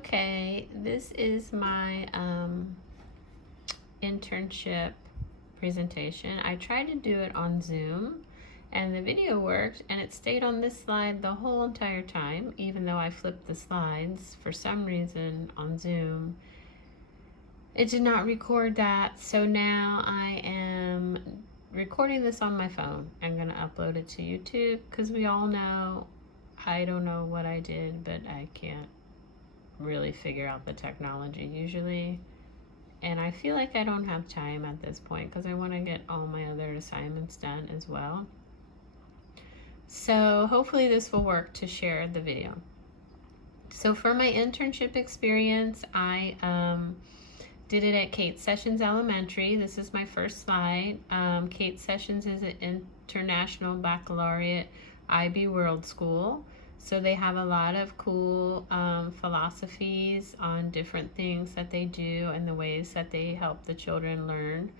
Okay, this is my internship presentation. I tried to do it on Zoom and the video worked and it stayed on this slide the whole entire time, even though I flipped the slides. For some reason on Zoom, it did not record that. So now I am recording this on my phone. I'm going to upload it to YouTube because we all know I don't know what I did, but I can't really figure out the technology usually. And I feel like I don't have time at this point because I want to get all my other assignments done as well. So hopefully this will work to share the video. So for my internship experience, I did it at Kate Sessions Elementary. This is my first slide. Kate Sessions is an international baccalaureate IB World School. So they have a lot of cool philosophies on different things that they do and the ways that they help the children learn.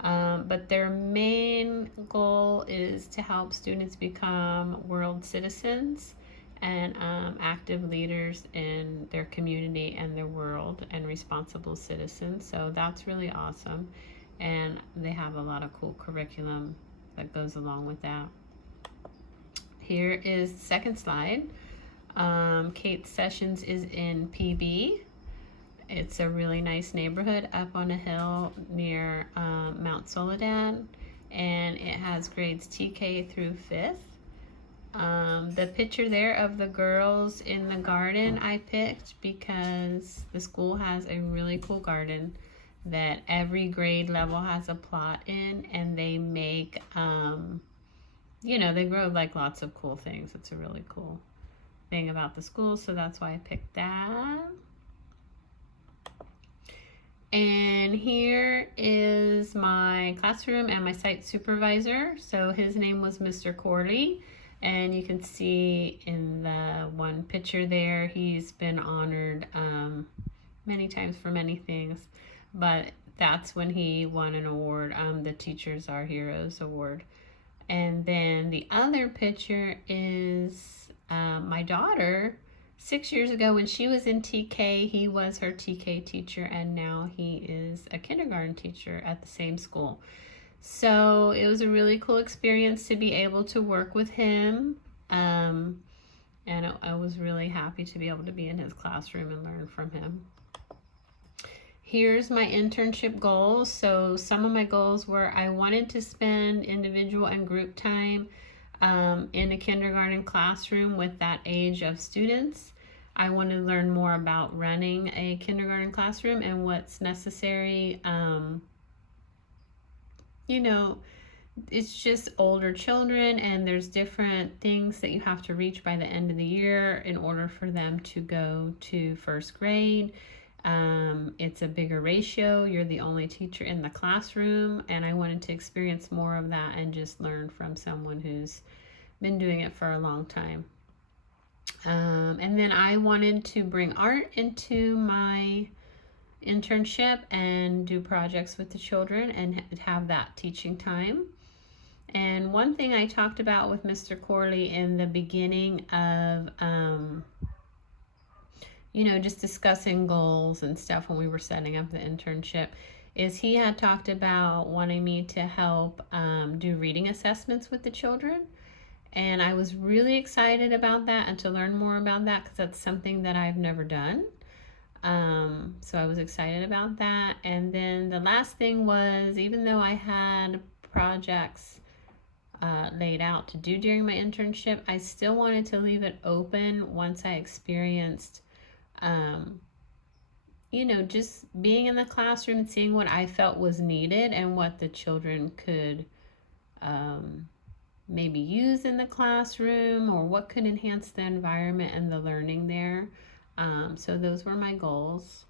But their main goal is to help students become world citizens and active leaders in their community and their world and responsible citizens. So that's really awesome. And they have a lot of cool curriculum that goes along with that. Here is the second slide. Kate Sessions is in PB. It's a really nice neighborhood up on a hill near Mount Soledad, and it has grades TK through 5th. The picture there of the girls in the garden I picked because the school has a really cool garden that every grade level has a plot in, and they make they grow like lots of cool things. It's a really cool thing about the school, so that's why I picked that. And here is my classroom and my site supervisor. So his name was Mr. Corley, and you can see in the one picture there, he's been honored many times for many things, but that's when he won an award, the Teachers Are Heroes Award. And then the other picture is my daughter. 6 years ago when she was in TK, he was her TK teacher, and now he is a kindergarten teacher at the same school. So it was a really cool experience to be able to work with him. And I was really happy to be able to be in his classroom and learn from him. Here's my internship goals. So some of my goals were I wanted to spend individual and group time in a kindergarten classroom with that age of students. I wanted to learn more about running a kindergarten classroom and what's necessary. It's just older children, and there's different things that you have to reach by the end of the year in order for them to go to first grade. It's a bigger ratio. You're the only teacher in the classroom, and I wanted to experience more of that and just learn from someone who's been doing it for a long time. And then I wanted to bring art into my internship and do projects with the children and have that teaching time. And one thing I talked about with Mr. Corley in the beginning of just discussing goals and stuff when we were setting up the internship, is he had talked about wanting me to help do reading assessments with the children. And I was really excited about that and to learn more about that because that's something that I've never done. So I was excited about that. And then the last thing was, even though I had projects laid out to do during my internship, I still wanted to leave it open once I experienced just being in the classroom and seeing what I felt was needed and what the children could maybe use in the classroom or what could enhance the environment and the learning there. So those were my goals.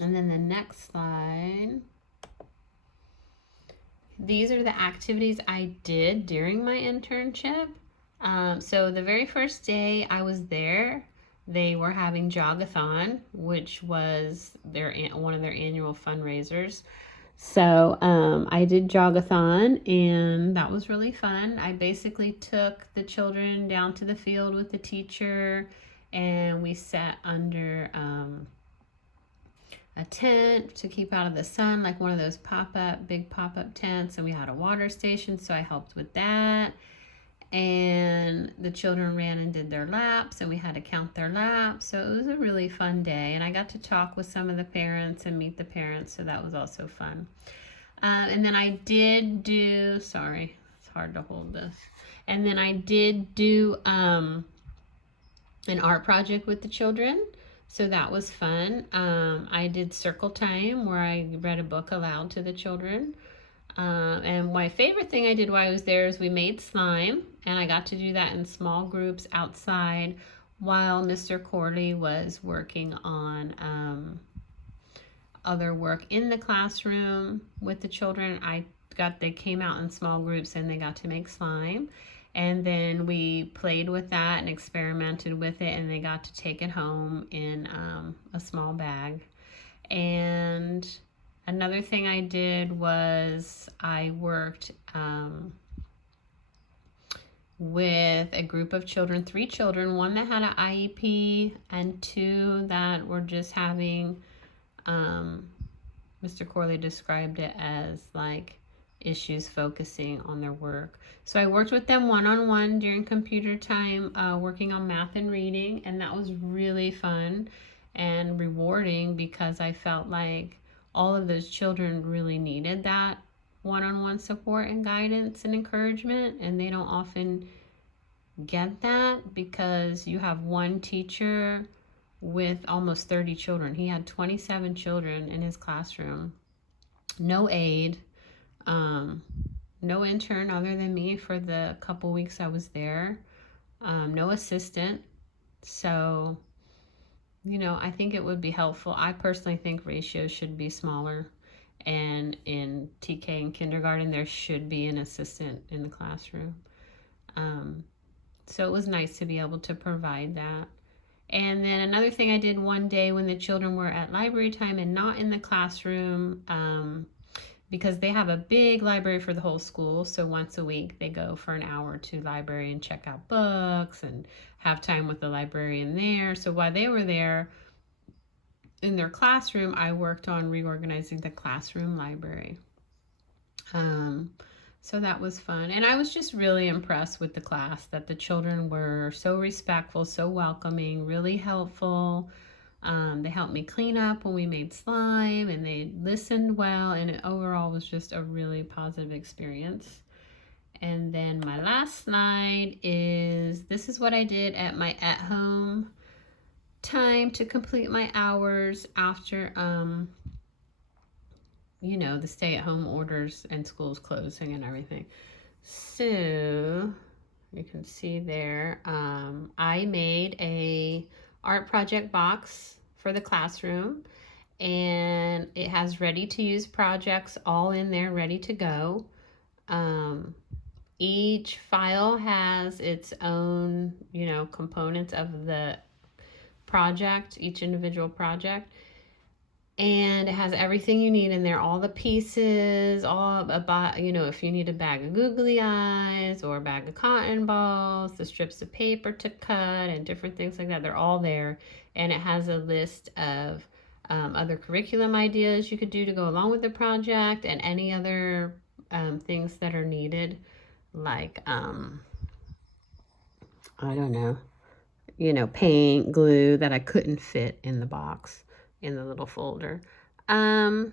And then the next slide. These are the activities I did during my internship. So the very first day I was there, they were having Jogathon, which was one of their annual fundraisers. So I did Jogathon, and that was really fun. I basically took the children down to the field with the teacher, and we sat under a tent to keep out of the sun, like one of those big pop-up tents, and we had a water station, so I helped with that. And the children ran and did their laps, and we had to count their laps, so it was a really fun day. And I got to talk with some of the parents and meet the parents, so that was also fun. And then I did do, sorry, it's hard to hold this. And then I did do an art project with the children, so that was fun. I did circle time, where I read a book aloud to the children. And my favorite thing I did while I was there is we made slime, and I got to do that in small groups outside while Mr. Corley was working on other work in the classroom with the children. They came out in small groups and they got to make slime. And then we played with that and experimented with it, and they got to take it home in a small bag. And another thing I did was I worked with a group of children, 3 children, one that had an IEP and 2 that were just having, Mr. Corley described it as like issues focusing on their work. So I worked with them one-on-one during computer time, working on math and reading, and that was really fun and rewarding because I felt like all of those children really needed that one-on-one support and guidance and encouragement, and they don't often get that because you have one teacher with almost 30 children. He had 27 children in his classroom, no aide, no intern other than me for the couple weeks I was there, no assistant. So, I think it would be helpful. I personally think ratios should be smaller, and in TK and kindergarten, there should be an assistant in the classroom. So it was nice to be able to provide that. And then another thing I did one day when the children were at library time and not in the classroom, because they have a big library for the whole school. So once a week they go for an hour to library and check out books and have time with the librarian there. So while they were there in their classroom, I worked on reorganizing the classroom library. So that was fun. And I was just really impressed with the class, that the children were so respectful, so welcoming, really helpful. They helped me clean up when we made slime, and they listened well, and it overall was just a really positive experience. And then my last slide is, this is what I did at my at-home time to complete my hours after the stay-at-home orders and schools closing and everything. So you can see there, I made a art project box for the classroom, and it has ready to use projects all in there, ready to go. Each file has its own, components of the project, each individual project. And it has everything you need in there, all the pieces, all about, if you need a bag of googly eyes or a bag of cotton balls, the strips of paper to cut and different things like that, they're all there. And it has a list of other curriculum ideas you could do to go along with the project, and any other things that are needed, like, I don't know, paint, glue that I couldn't fit in the box, in the little folder. And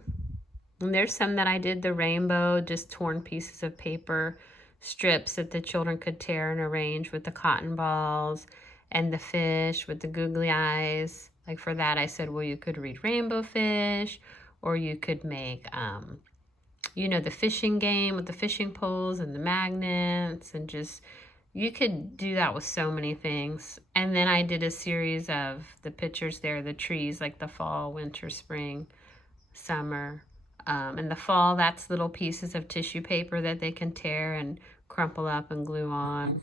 there's some that I did the rainbow, just torn pieces of paper, strips that the children could tear and arrange with the cotton balls, and the fish with the googly eyes. Like for that, I said, well, you could read rainbow fish, or you could make, the fishing game with the fishing poles and the magnets, and just, you could do that with so many things. And then I did a series of the pictures there, the trees, like the fall, winter, spring, summer. And the fall, that's little pieces of tissue paper that they can tear and crumple up and glue on.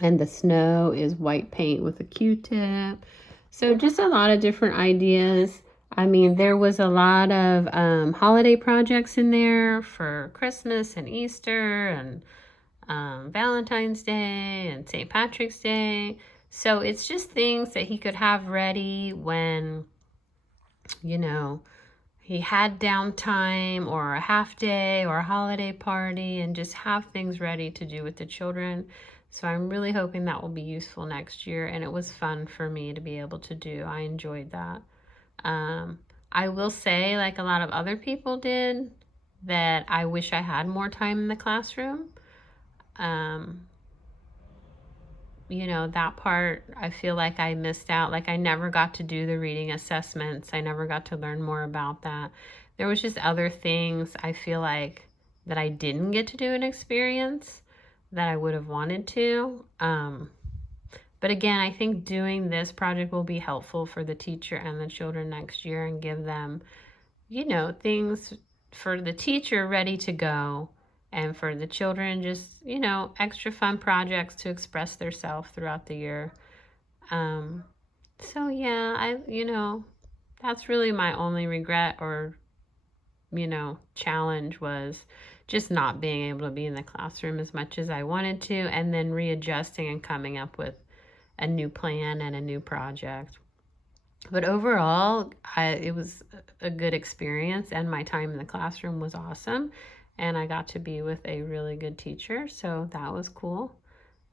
And the snow is white paint with a Q-tip. So just a lot of different ideas. I mean, there was a lot of holiday projects in there for Christmas and Easter and Valentine's Day and St. Patrick's Day. So it's just things that he could have ready when, you know, he had downtime or a half day or a holiday party, and just have things ready to do with the children. So I'm really hoping that will be useful next year, and it was fun for me to be able to do. I enjoyed that. Um, I will say, like a lot of other people did, that I wish I had more time in the classroom. Um, that part, I feel like I missed out. Like I never got to do the reading assessments. I never got to learn more about that. There was just other things I feel like that I didn't get to do an experience that I would have wanted to. But again, I think doing this project will be helpful for the teacher and the children next year, and give them, things for the teacher ready to go, and for the children just, extra fun projects to express themselves throughout the year. Um, so yeah, that's really my only regret or, challenge, was just not being able to be in the classroom as much as I wanted to, and then readjusting and coming up with a new plan and a new project. But overall, it was a good experience, and my time in the classroom was awesome. And I got to be with a really good teacher, so that was cool.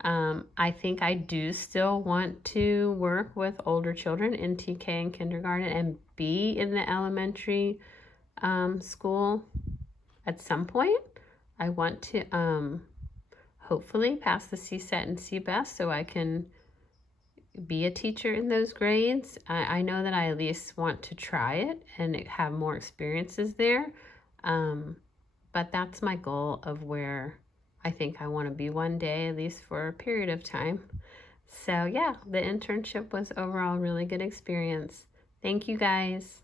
I think I do still want to work with older children in TK and kindergarten, and be in the elementary school at some point. I want to hopefully pass the CSET and CBEST so I can be a teacher in those grades. I know that I at least want to try it and have more experiences there. But that's my goal of where I think I want to be one day, at least for a period of time. So yeah, the internship was overall a really good experience. Thank you guys.